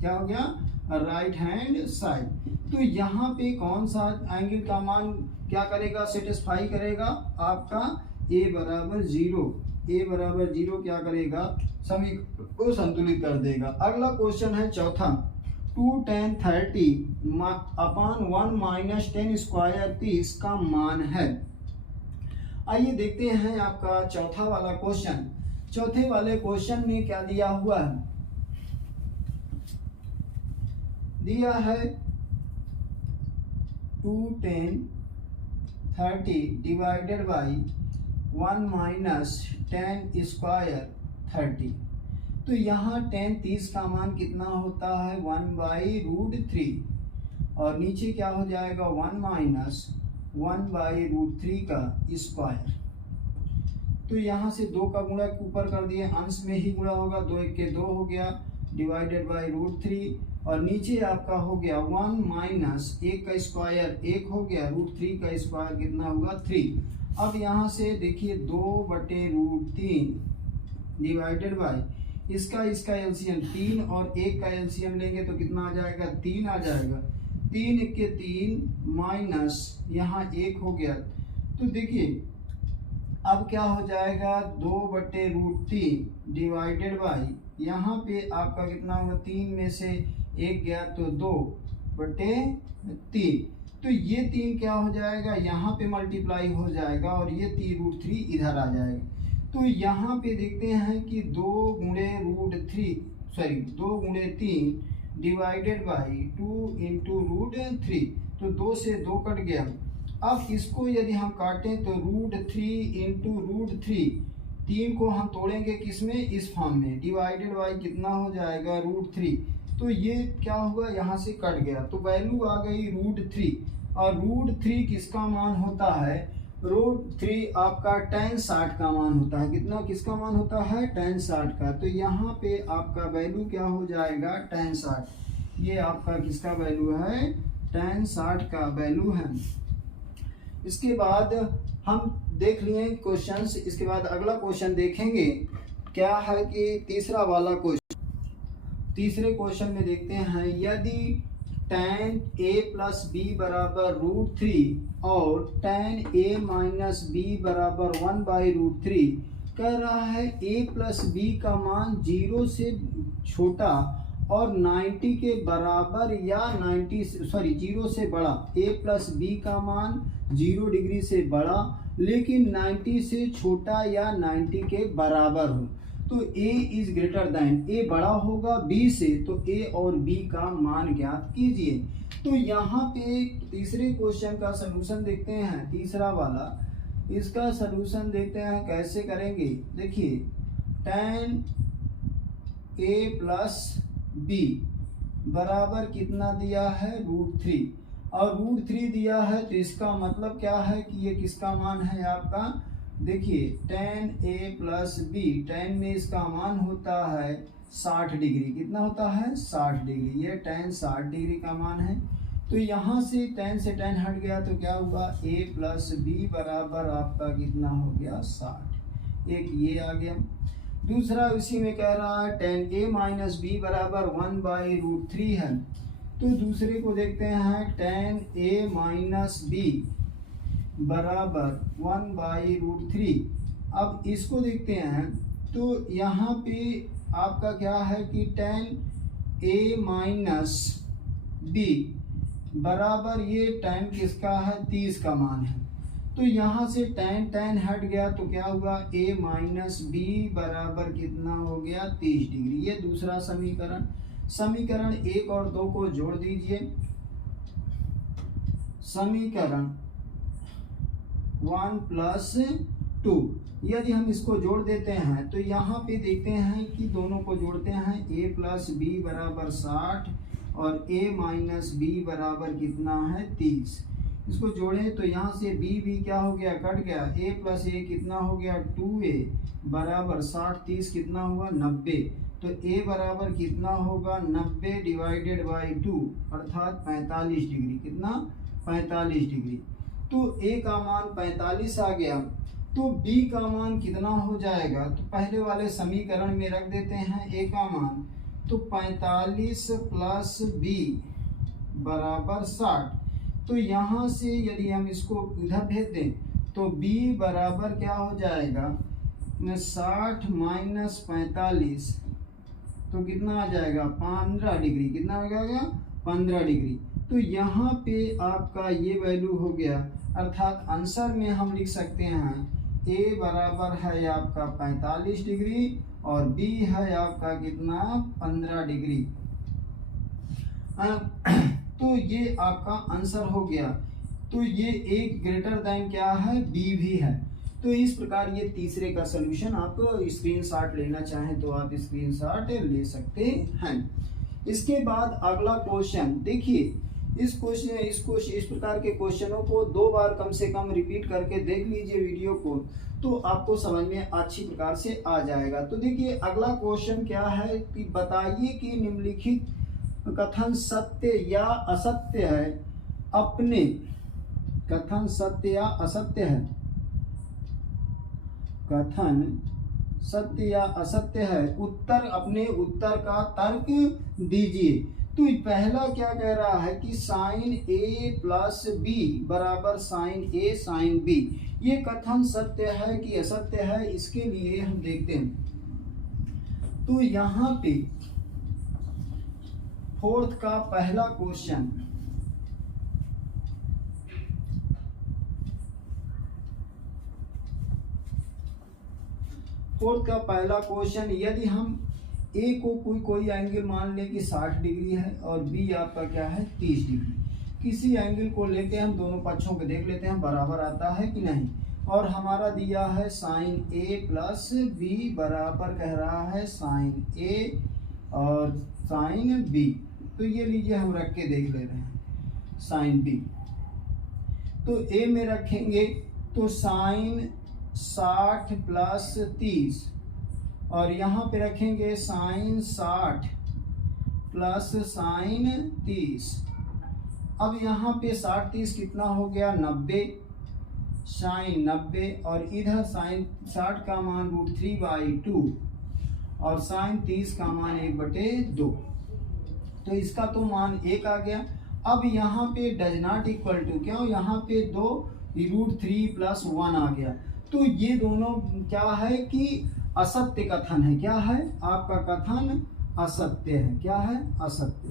क्या हो गया, राइट हैंड साइड। तो यहाँ पे कौन सा एंगल का मान क्या करेगा, सेटिस्फाई करेगा, आपका a बराबर 0। a बराबर 0 क्या करेगा, समीकरण को संतुलित कर देगा। अगला क्वेश्चन है चौथा, 2 tan 30 अपॉन 1 माइनस 10 स्क्वायर 30 का मान है। आइए देखते हैं आपका चौथा वाला क्वेश्चन। चौथे वाले क्वेश्चन में क्या दिया हुआ है, दिया है 2 tan 30 divided by 1 minus 10 square 30। तो यहाँ tan 30 का मान कितना होता है, 1/√3, और नीचे क्या हो जाएगा 1 माइनस 1/√3 का स्क्वायर। तो यहाँ से 2 का गुणा ऊपर कर दिए, अंश में ही गुणा होगा, 2 1 के 2 हो गया, डिवाइडेड बाई √3, और नीचे आपका हो गया 1 माइनस 1 का स्क्वायर 1 हो गया, √3 का स्क्वायर कितना हुआ 3। अब यहाँ से देखिए 2/√3 डिवाइडेड बाई इसका एलसीएम 3 और 1 का एलसीएम लेंगे तो कितना आ जाएगा, 3 आ जाएगा। 3 1 के 3 माइनस यहाँ 1 हो गया। तो देखिए अब क्या हो जाएगा, 2/√3 डिवाइडेड बाई यहाँ पे आपका कितना होगा, 3 में से 1 गया तो 2/3। तो ये 3 क्या हो जाएगा, यहाँ पे मल्टीप्लाई हो जाएगा और ये 3√3 इधर आ जाएगा। तो यहाँ पे देखते हैं कि 2 गुणे 3 डिवाइडेड बाई 2 इंटू √3। तो 2 से 2 कट गया। अब इसको यदि हम काटें तो √3 इंटू √3, 3 को हम तोड़ेंगे किसमें, इस फॉर्म में, डिवाइडेड बाई कितना हो जाएगा √3। तो ये क्या होगा, यहाँ से कट गया तो वैल्यू आ गई √3। और √3 किसका मान होता है, √3 आपका tan 60 का मान होता है। कितना, किसका मान होता है, tan 60 का। तो यहाँ पे आपका वैल्यू क्या हो जाएगा, tan 60। ये आपका किसका वैल्यू है, tan 60 का वैल्यू है। इसके बाद हम देख लिए क्वेश्चंस। इसके बाद अगला क्वेश्चन देखेंगे क्या है कि तीसरा वाला क्वेश्चन। तीसरे क्वेश्चन में देखते हैं, यदि tan a प्लस b बराबर √3 और tan a माइनस b बराबर 1/√3 कह रहा है a प्लस b का मान 0 से छोटा और 90 के बराबर या 0 से बड़ा। a प्लस b का मान 0 डिग्री से बड़ा लेकिन 90 से छोटा या 90 के बराबर हो। तो a is greater than, a बड़ा होगा b से, तो a और b का मान ज्ञात कीजिए। तो यहाँ पे तीसरे क्वेश्चन का सलूशन देखते हैं, तीसरा वाला, इसका सलूशन देखते हैं कैसे करेंगे। देखिए tan a प्लस b बराबर कितना दिया है, √3, और √3 दिया है तो इसका मतलब क्या है कि ये किसका मान है आपका, देखिए tan a plus b, tan में इसका मान होता है 60 डिग्री। कितना होता है, 60 डिग्री। ये tan 60 डिग्री का मान है। तो यहाँ से tan से tan हट गया तो क्या हुआ, a प्लस b बराबर आपका कितना हो गया, 60। एक ये आ गया। दूसरा उसी में कह रहा है tan a माइनस b बराबर 1/√3 है। तो दूसरे को देखते हैं, tan a माइनस b बराबर 1/√3। अब इसको देखते हैं तो यहाँ पे आपका क्या है कि tan a माइनस b बराबर, ये tan किसका है, 30 का मान है। तो यहाँ से tan tan हट गया तो क्या हुआ, a माइनस बी बराबर कितना हो गया 30 डिग्री। ये दूसरा समीकरण। समीकरण 1 और 2 को जोड़ दीजिए। समीकरण 1 प्लस 2, यदि हम इसको जोड़ देते हैं तो यहाँ पे देखते हैं कि दोनों को जोड़ते हैं, a प्लस बी बराबर 60 और a माइनस बी बराबर कितना है 30। इसको जोड़ें तो यहाँ से b क्या हो गया, कट गया। a प्लस a कितना हो गया 2a बराबर 60 30 कितना हुआ 90। तो a बराबर कितना होगा 90 डिवाइडेड बाई 2 अर्थात 45 डिग्री। कितना, 45 डिग्री। तो a का मान 45 आ गया। तो b का मान कितना हो जाएगा, तो पहले वाले समीकरण में रख देते हैं a का मान। तो 45 प्लस b बराबर 60। तो यहाँ से यदि हम इसको इधर भेज दें तो b बराबर क्या हो जाएगा 60 माइनस 45, तो कितना आ जाएगा 15 डिग्री। कितना हो जाएगा 15 डिग्री। तो यहाँ पे आपका ये वैल्यू हो गया, अर्थात आंसर में हम लिख सकते हैं a बराबर है आपका 45 डिग्री और b है आपका कितना 15 डिग्री। तो ये आपका आंसर हो गया। तो ये एक ग्रेटर देन क्या है b भी है। तो इस प्रकार ये तीसरे का सलूशन, आप स्क्रीनशॉट लेना चाहें तो आप स्क्रीनशॉट ले सकते हैं। इसके बाद अगला क्वेश्चन देखिए। इस प्रकार के क्वेश्चनों को 2 बार कम से कम रिपीट करके देख लीजिए वीडियो को, तो आपको समझ में अच्छी प्रकार से आ जाएगा। तो देखिए अगला क्वेश्चन क्या है कि बताइए कि निम्नलिखित कथन सत्य या असत्य है अपने, कथन सत्य या असत्य है, कथन सत्य या असत्य है, उत्तर अपने उत्तर का तर्क दीजिए। तो पहला क्या कह रहा है कि साइन a प्लस बी बराबर साइन a साइन b, ये कथन सत्य है कि असत्य है, इसके लिए हम देखते हैं। तो यहाँ पे फोर्थ का पहला क्वेश्चन, यदि हम a को कोई एंगल मान ले कि 60 डिग्री है और b आपका क्या है 30 डिग्री, किसी एंगल को लेके हम दोनों पक्षों को देख लेते हैं बराबर आता है कि नहीं। और हमारा दिया है साइन a प्लस b बराबर कह रहा है साइन a और साइन b। तो ये लीजिए हम रख के देख ले रहे हैं साइन b। तो a में रखेंगे तो साइन 60 प्लस 30 और यहाँ पे रखेंगे साइन 60 प्लस साइन 30। अब यहाँ पे 60 30 कितना हो गया 90, साइन 90 और इधर साइन 60 का मान √3/2 और साइन 30 का मान 1/2। तो इसका तो मान 1 आ गया। अब यहाँ पे डज नॉट इक्वल टू, क्यों, यहाँ पे 2 √3 + 1 आ गया। तो ये दोनों क्या है कि असत्य कथन है। क्या है आपका कथन असत्य है। क्या है असत्य।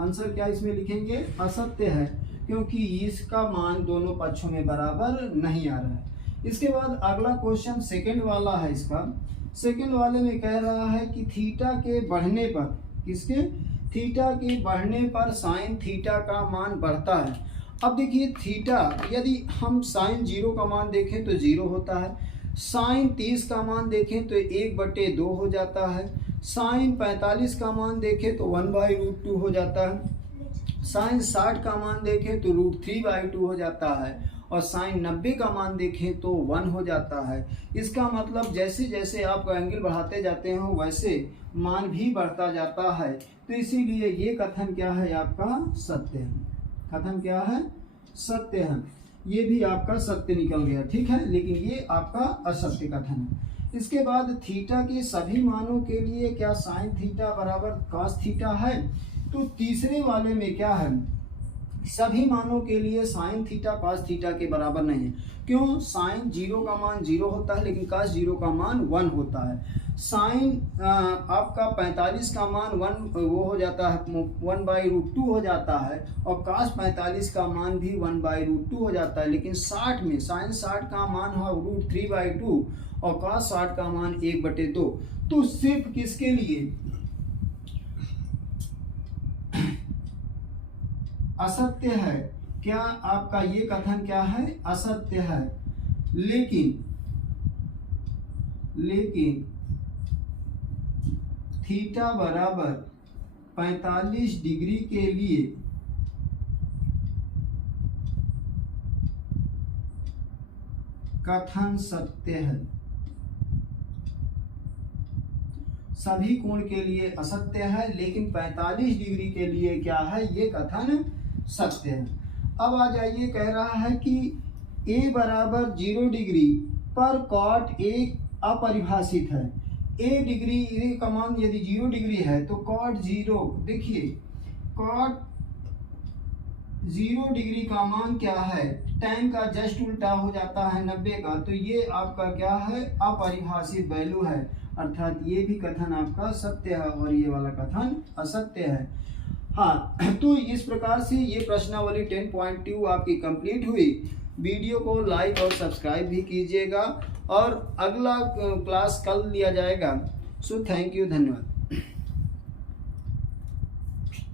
आंसर क्या इसमें लिखेंगे असत्य है, क्योंकि इसका मान दोनों पक्षों में बराबर नहीं आ रहा है। इसके बाद अगला क्वेश्चन सेकंड वाला है। इसका सेकंड वाले में कह रहा है कि थीटा के बढ़ने पर, किसके, थीटा के बढ़ने पर साइन थीटा का मान बढ़ता है। अब देखिए थीटा, यदि हम साइन 0 का मान देखें तो 0 होता है, साइन 30 का मान देखें तो 1/2 हो जाता है, साइन 45 का मान देखें तो 1/√2 हो जाता है, साइन 60 का मान देखें तो √3/2 हो जाता है और साइन 90 का मान देखें तो 1 हो जाता है। इसका मतलब जैसे जैसे आप एंगल बढ़ाते जाते हो वैसे मान भी बढ़ता जाता है। तो इसीलिए ये कथन क्या है आपका सत्य है। कथन क्या है सत्य है। ये भी आपका सत्य निकल गया, ठीक है, लेकिन ये आपका असत्य कथन है। इसके बाद थीटा के सभी मानों के लिए क्या साइन थीटा बराबर कॉस थीटा है। तो तीसरे वाले में क्या है सभी मानों के लिए साइन थीटा कॉस थीटा के बराबर नहीं है। क्यों? साइन 0 का मान 0 होता है लेकिन कॉस 0 का मान 1 होता है। साइन आपका 45 का मान 1 वो हो जाता है 1/√2 हो जाता है और कॉस 45 का मान भी 1/√2 हो जाता है। लेकिन 60 में साइन 60 का मान है √3/2 और कॉस 60 का मान 1/2। तो सिर्फ किसके लिए? असत्य है। क्या आपका ये कथन क्या है? असत्य है। लेकिन थीटा बराबर 45 डिग्री के लिए कथन सत्य है। सभी कोण के लिए असत्य है लेकिन 45 डिग्री के लिए क्या है? ये कथन सत्य है। अब आ जाइए, कह रहा है कि a बराबर 0 डिग्री पर कॉट a अपरिभाषित है। a का मान यदि 0 डिग्री है तो कॉट 0, देखिए कॉट 0 डिग्री का मान क्या है? tan का जस्ट उल्टा हो जाता है 90 का, तो ये आपका क्या है? अपरिभाषित वैल्यू है। अर्थात ये भी कथन आपका सत्य है और ये वाला कथन असत्य है। हाँ, तो इस प्रकार से ये प्रश्नावली 10.2 आपकी कंप्लीट हुई। वीडियो को लाइक और सब्सक्राइब भी कीजिएगा और अगला क्लास कल लिया जाएगा। सो थैंक यू, धन्यवाद।